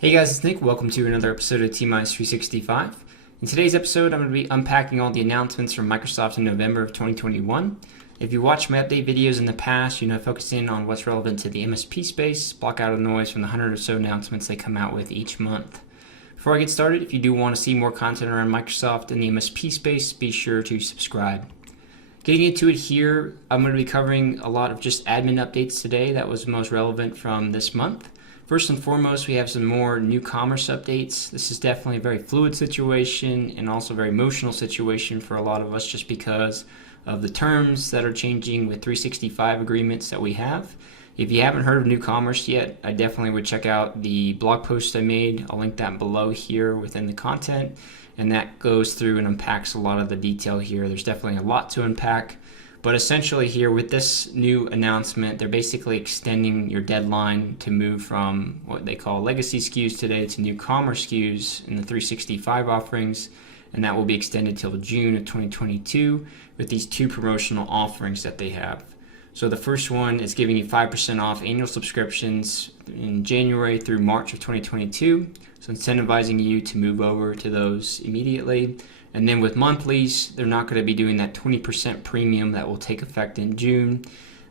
Hey guys, it's Nick. Welcome to another episode of T-365. In today's episode, I'm going to be unpacking all the announcements from Microsoft in November of 2021. If you watched my update videos in the past, you know I focus in on what's relevant to the MSP space, block out the noise from the 100 or so announcements they come out with each month. Before I get started, if you do want to see more content around Microsoft in the MSP space, be sure to subscribe. Getting into it here, I'm going to be covering a lot of just admin updates today that was most relevant from this month. First and foremost, we have some more new commerce updates. This is definitely a very fluid situation and also a very emotional situation for a lot of us just because of the terms that are changing with 365 agreements that we have. If you haven't heard of new commerce yet, I definitely would check out the blog post I made. I'll link that below here within the content, and that goes through and unpacks a lot of the detail here. There's definitely a lot to unpack. But essentially here with this new announcement, they're basically extending your deadline to move from what they call legacy SKUs today to new commerce SKUs in the 365 offerings, and that will be extended till June of 2022 with these two promotional offerings that they have. So the first one is giving you 5% off annual subscriptions in January through March of 2022, so incentivizing you to move over to those immediately. And then with monthlies, they're not going to be doing that 20% premium that will take effect in June.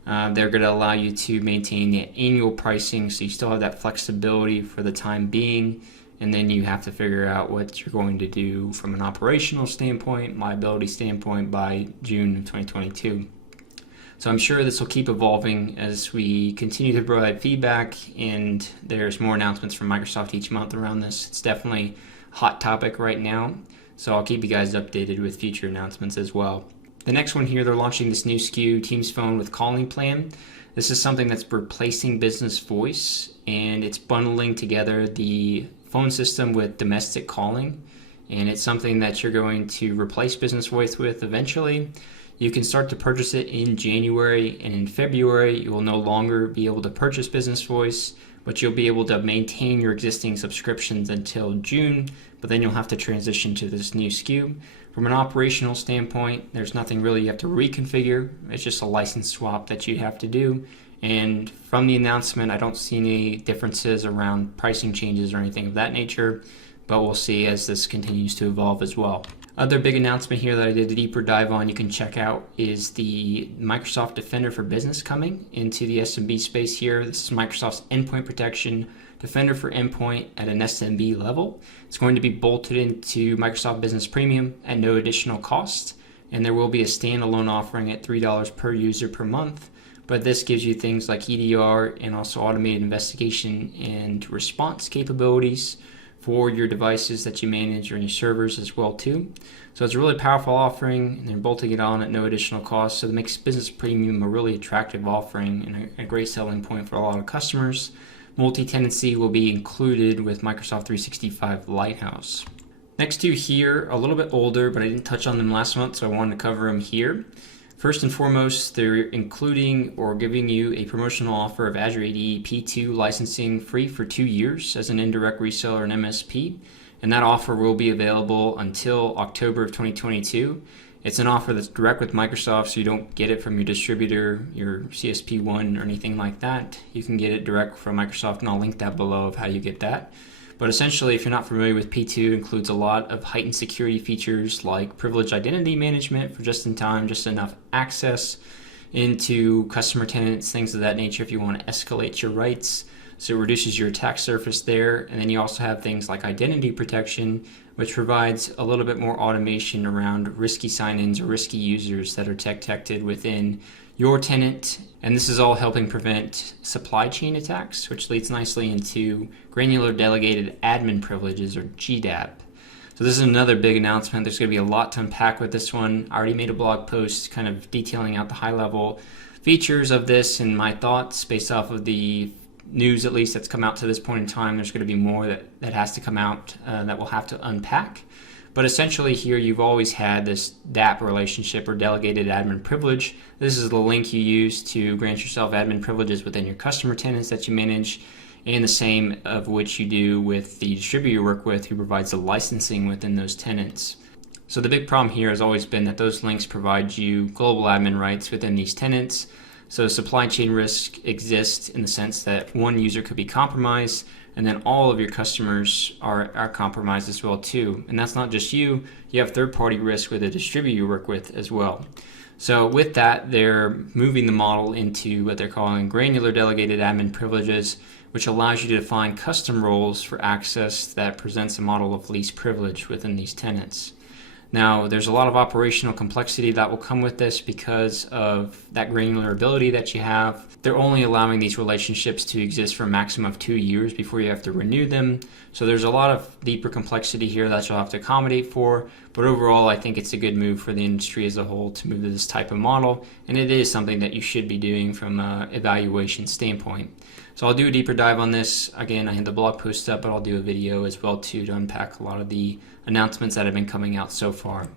They're going to allow you to maintain the annual pricing, so you still have that flexibility for the time being. And then you have to figure out what you're going to do from an operational standpoint, liability standpoint by June of 2022. So I'm sure this will keep evolving as we continue to provide feedback, and there's more announcements from Microsoft each month around this. It's definitely a hot topic right now. So I'll keep you guys updated with future announcements as well. The next one here, they're launching this new SKU, Teams Phone with Calling Plan. This is something that's replacing business voice, and it's bundling together the phone system with domestic calling. And it's something that you're going to replace business voice with eventually. You can start to purchase it in January, and in February, you will no longer be able to purchase business voice, but you'll be able to maintain your existing subscriptions until June, but then you'll have to transition to this new SKU. From an operational standpoint, there's nothing really you have to reconfigure. It's just a license swap that you have to do. And from the announcement, I don't see any differences around pricing changes or anything of that nature, but we'll see as this continues to evolve as well. Other big announcement here that I did a deeper dive on you can check out is the Microsoft Defender for Business coming into the SMB space here. This is Microsoft's endpoint protection Defender for Endpoint at an SMB level. It's going to be bolted into Microsoft Business Premium at no additional cost, and there will be a standalone offering at $3 per user per month. But this gives you things like EDR and also automated investigation and response capabilities for your devices that you manage or your servers as well too. So it's a really powerful offering, and they're bolting it on at no additional cost. So it makes Business Premium a really attractive offering and a great selling point for a lot of customers. Multi-tenancy will be included with Microsoft 365 Lighthouse. Next two here, a little bit older, but I didn't touch on them last month, so I wanted to cover them here. First and foremost, they're including or giving you a promotional offer of Azure AD P2 licensing free for 2 years as an indirect reseller and MSP, and that offer will be available until October of 2022. It's an offer that's direct with Microsoft, so you don't get it from your distributor, your CSP1 or anything like that. You can get it direct from Microsoft, and I'll link that below of how you get that. But essentially, if you're not familiar with P2, it includes a lot of heightened security features like privileged identity management for just-in-time, just enough access into customer tenants, things of that nature if you want to escalate your rights. So it reduces your attack surface there. And then you also have things like identity protection, which provides a little bit more automation around risky sign-ins or risky users that are detected within your tenant. And this is all helping prevent supply chain attacks, which leads nicely into granular delegated admin privileges, or GDAP. So this is another big announcement. There's going to be a lot to unpack with this one. I already made a blog post kind of detailing out the high-level features of this and my thoughts based off of the news, at least, that's come out to this point in time. There's going to be more that has to come out that we'll have to unpack. But essentially here you've always had this DAP relationship, or delegated admin privilege. This is the link you use to grant yourself admin privileges within your customer tenants that you manage, and the same of which you do with the distributor you work with who provides the licensing within those tenants. So the big problem here has always been that those links provide you global admin rights within these tenants. So supply chain risk exists in the sense that one user could be compromised and then all of your customers are compromised as well too. And that's not just you. You have third-party risk with a distributor you work with as well. So with that, they're moving the model into what they're calling granular delegated admin privileges, which allows you to define custom roles for access that presents a model of least privilege within these tenants. Now, there's a lot of operational complexity that will come with this because of that granular ability that you have. They're only allowing these relationships to exist for a maximum of 2 years before you have to renew them. So there's a lot of deeper complexity here that you'll have to accommodate for. But overall, I think it's a good move for the industry as a whole to move to this type of model. And it is something that you should be doing from an evaluation standpoint. So I'll do a deeper dive on this. Again, I had the blog post up, but I'll do a video as well too to unpack a lot of the announcements that have been coming out so far.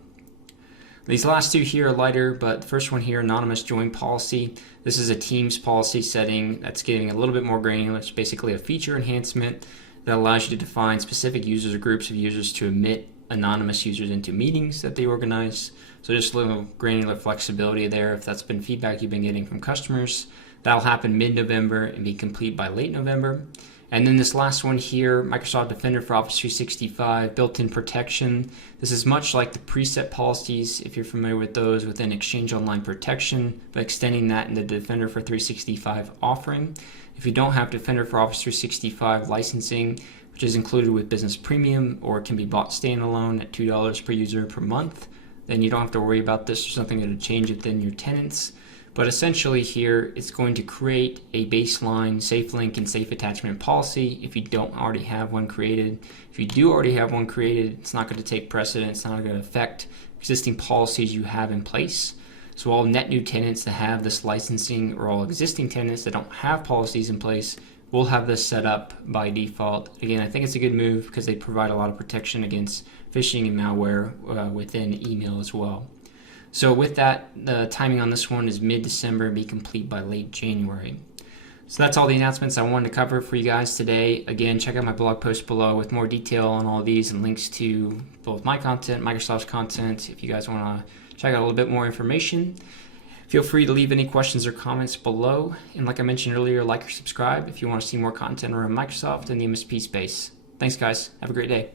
These last two here are lighter, but the first one here, anonymous join policy. This is a Teams policy setting that's getting a little bit more granular. It's basically a feature enhancement that allows you to define specific users or groups of users to admit anonymous users into meetings that they organize. So just a little granular flexibility there if that's been feedback you've been getting from customers. That'll happen mid-November and be complete by late November. And then this last one here, Microsoft Defender for Office 365, built-in protection. This is much like the preset policies, if you're familiar with those, within Exchange Online Protection, but extending that in the Defender for 365 offering. If you don't have Defender for Office 365 licensing, which is included with Business Premium or can be bought standalone at $2 per user per month, then you don't have to worry about this. There's nothing to change within your tenants. But essentially here, it's going to create a baseline safe link and safe attachment policy if you don't already have one created. If you do already have one created, it's not going to take precedent. It's not going to affect existing policies you have in place. So all net new tenants that have this licensing or all existing tenants that don't have policies in place will have this set up by default. Again, I think it's a good move because they provide a lot of protection against phishing and malware within email as well. So with that, the timing on this one is mid-December and be complete by late January. So that's all the announcements I wanted to cover for you guys today. Again, check out my blog post below with more detail on all these and links to both my content, Microsoft's content, if you guys want to check out a little bit more information. Feel free to leave any questions or comments below. And like I mentioned earlier, like or subscribe if you want to see more content around Microsoft and the MSP space. Thanks, guys. Have a great day.